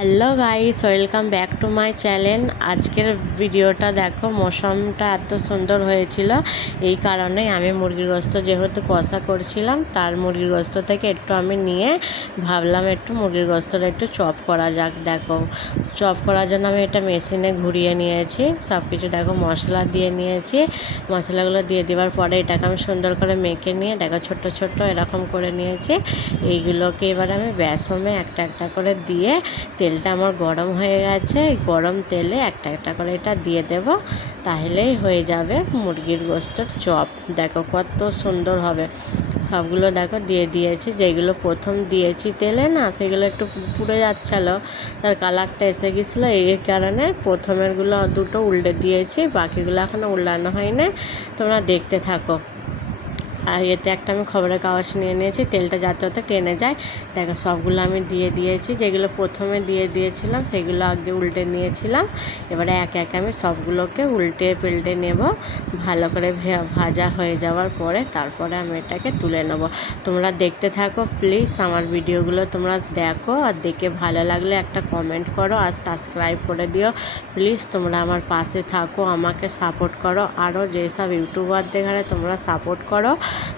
Hello guys, welcome back to my channel. আজকের ভিডিওটা দেখো, মৌসুমটা এত সুন্দর হয়েছিল এই কারণে আমি মুরগির গোস্ত যেহেতু কষা করছিলাম, তার মুরগির গোস্ত থেকে একটু আমি নিয়ে ভাবলাম একটু মুরগির গোস্তটা একটু চপ করা যাক। দেখো, চপ করার জন্য আমি এটা মেশিনে ঘুরিয়ে নিয়েছি, সব কিছু দেখো মশলা দিয়ে নিয়েছি। মশলাগুলো দিয়ে দেওয়ার পরে এটাকে আমি সুন্দর করে মেখে নিয়ে দেখো ছোট্ট ছোট্ট এরকম করে নিয়েছি। এইগুলোকে এবার আমি বেসনে একটা একটা করে দিয়ে, তেলটা আমার গরম হয়ে গেছে, গরম তেলে একটা একটা করে এটা দিয়ে দেব, তাহলেই হয়ে যাবে মুরগির গোস্তর চপ। দেখো কত সুন্দর হবে। সবগুলো দেখো দিয়ে দিয়েছি, যেগুলো প্রথম দিয়েছি তেলে না, সেগুলো একটু পুড়ে যাচ্ছিলো, তার কালারটা এসে গেছিলো, এই কারণে প্রথমেরগুলো দুটো উল্টে দিয়েছি, বাকিগুলো এখনও উল্টানো হয়নি। তোমরা দেখতে থাকো। আর এতে একটা আমি খবরের কাগজ নিয়ে নিয়েছি, তেলটা যাতে ওতে টেনে যায়। দেখো সবগুলো আমি দিয়ে দিয়েছি, যেগুলো প্রথমে দিয়ে দিয়েছিলাম সেগুলো আগে উল্টে নিয়েছিলাম। এবারে একে একে আমি সবগুলোকে উল্টে পাল্টে নেব। ভালো করে ভাজা হয়ে যাওয়ার পরে তারপরে আমি এটাকে তুলে নেব। তোমরা দেখতে থাকো প্লিজ, আমার ভিডিওগুলো তোমরা দেখো, আর দেখে ভালো লাগলে একটা কমেন্ট করো আর সাবস্ক্রাইব করে দিও প্লিজ। তোমরা আমার পাশে থাকো, আমাকে সাপোর্ট করো, আরও যেসব ইউটিউবারদের ঘরে তোমরা সাপোর্ট করো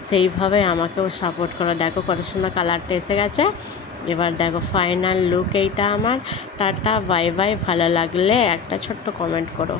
সেইভাবে আমাকেও সাপোর্ট করো। দেখো কত সুন্দর কালারটা এসে গেছে। এবার দেখো ফাইনাল লুক এইটা আমার। Tata, bye bye. ভালো লাগলে একটা ছোট্ট কমেন্ট করো।